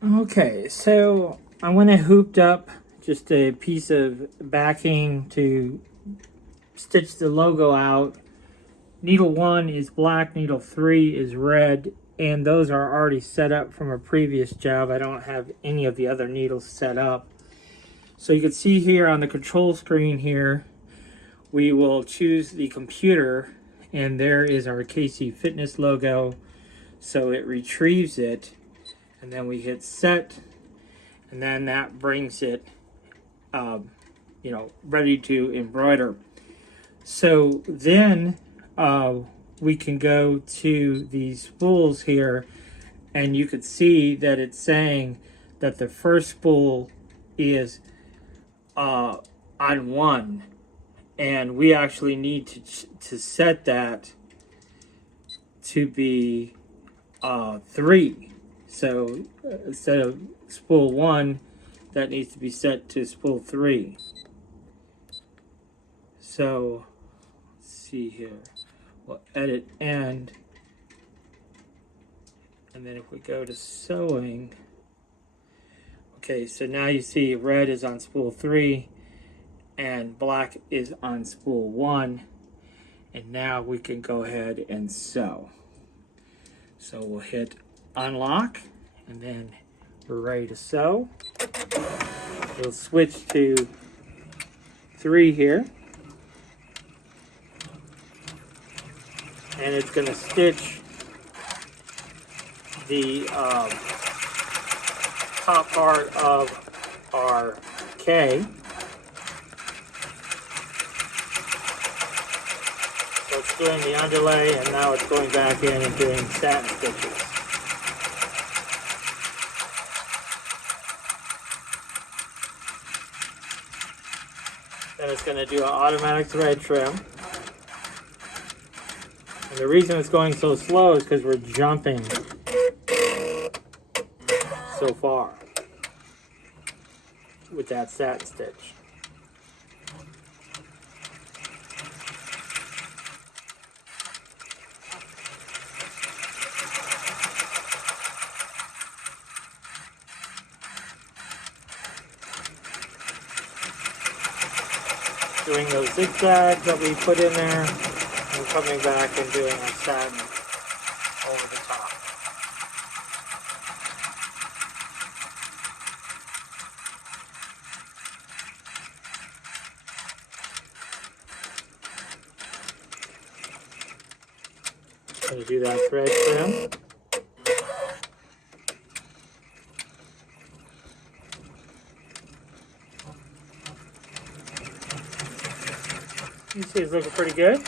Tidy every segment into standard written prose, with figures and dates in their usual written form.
Okay, so I went and hooped up just a piece of backing to stitch the logo out. Needle 1 is black, needle 3 is red, and those are already set up from a previous job. I don't have any of the other needles set up. So you can see here on the control screen here, we will choose the computer, and there is our KC Fitness logo. So it retrieves it, and then we hit set, and then that brings it ready to embroider. So then we can go to these spools here, and you could see that it's saying that the first spool is on 1, and we actually need to set that to be 3. So instead of spool 1, that needs to be set to spool 3. So let's see here. We'll edit end. And then if we go to sewing, okay, so now you see red is on spool 3 and black is on spool 1. And now we can go ahead and sew. So we'll hit unlock, and then we're ready to sew. We'll switch to 3 here. And it's going to stitch the top part of our K. So it's doing the underlay, and now it's going back in and doing satin stitches. Then it's going to do an automatic thread trim. And the reason it's going so slow is because we're jumping so far with that satin stitch. Doing those zigzags that we put in there, and coming back and doing our satin over the top. Going to do that thread trim. You see it's looking pretty good.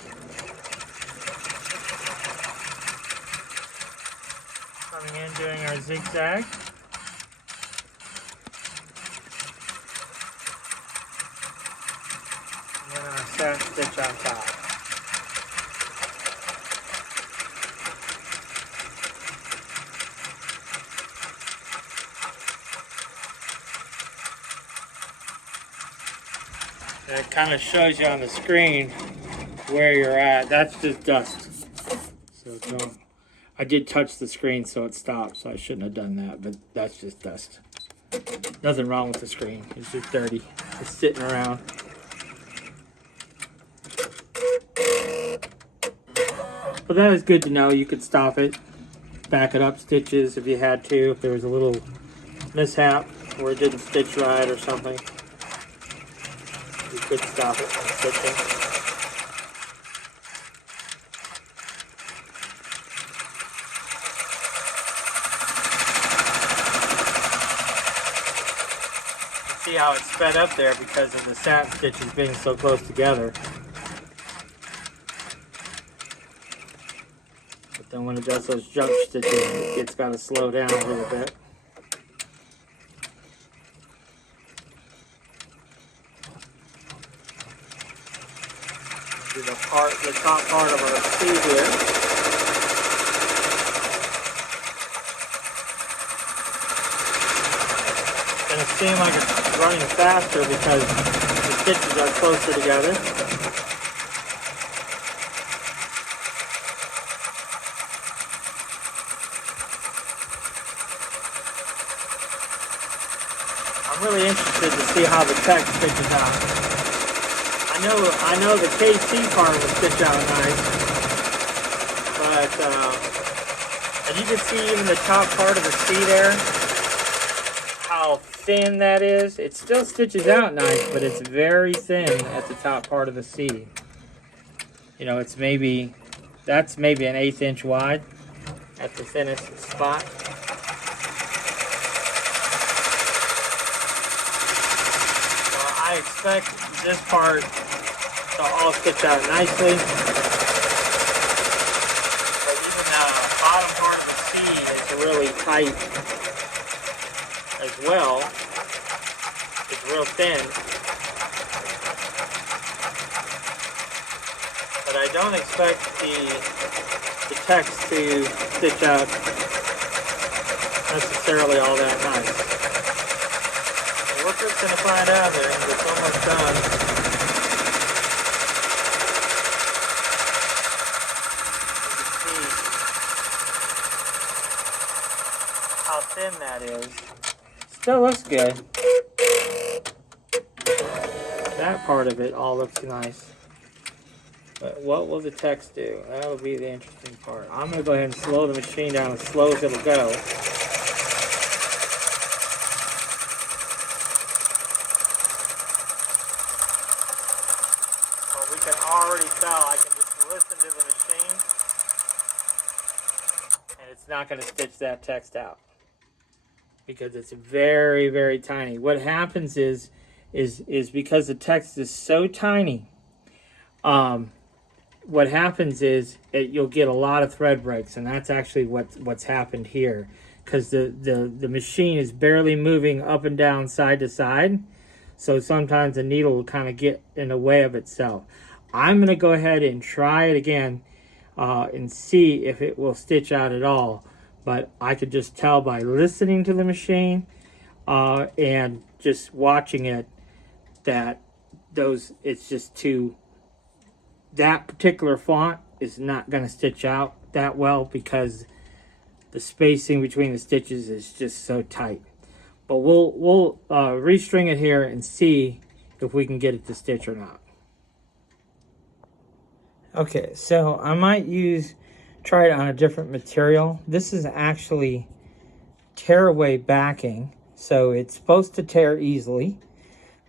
Coming in, doing our zigzag. And then our satin stitch on top. And it kind of shows you on the screen where you're at. That's just dust. So don't. I did touch the screen so it stopped, so I shouldn't have done that, but that's just dust. Nothing wrong with the screen. It's just dirty. It's sitting around. But that is good to know. You could stop it, back it up stitches if you had to, if there was a little mishap or it didn't stitch right or something. You could stop it from stitching. See how it's sped up there because of the satin stitches being so close together. But then when it does those jump stitches, it's got to slow down a little bit. Do the top part of our sleeve here. It's going to seem like it's running faster because the stitches are closer together. I'm really interested to see how the text stitches out. I know the KC part will stitch out nice, but and you can see even the top part of the C there, how thin that is. It still stitches out nice, but it's very thin at the top part of the C. You know, that's maybe an 1/8 inch wide at the thinnest spot. So I expect this part to all stitch out nicely. But even the bottom part of the C is really tight as well. It's real thin. But I don't expect the text to stitch out necessarily all that nice. So we're just going to find out there. It's almost done. You can see how thin that is. Still looks good. That part of it all looks nice. But what will the text do? That'll be the interesting part. I'm going to go ahead and slow the machine down as slow as it'll go. So we can already tell, I can just listen to the machine, and it's not going to stitch that text out because it's very, very tiny. What happens is because the text is so tiny, what happens is you'll get a lot of thread breaks, and that's actually what's happened here, because the machine is barely moving up and down side to side, so sometimes the needle will kind of get in the way of itself. I'm going to go ahead and try it again and see if it will stitch out at all, but I could just tell by listening to the machine and just watching it that it's just too. That particular font is not going to stitch out that well because the spacing between the stitches is just so tight. But we'll restring it here and see if we can get it to stitch or not. Okay, so I might try it on a different material. This is actually tearaway backing, so it's supposed to tear easily.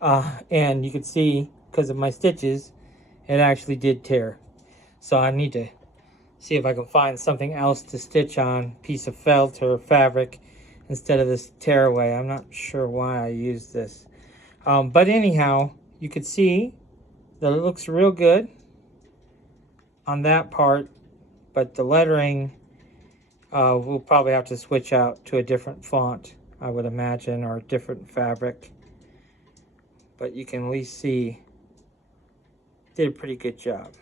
And you can see, because of my stitches, it actually did tear. So I need to see if I can find something else to stitch on, piece of felt or fabric, instead of this tearaway. I'm not sure why I used this. But anyhow, you can see that it looks real good on that part, but the lettering, we'll probably have to switch out to a different font, I would imagine, or a different fabric. But you can at least see did a pretty good job.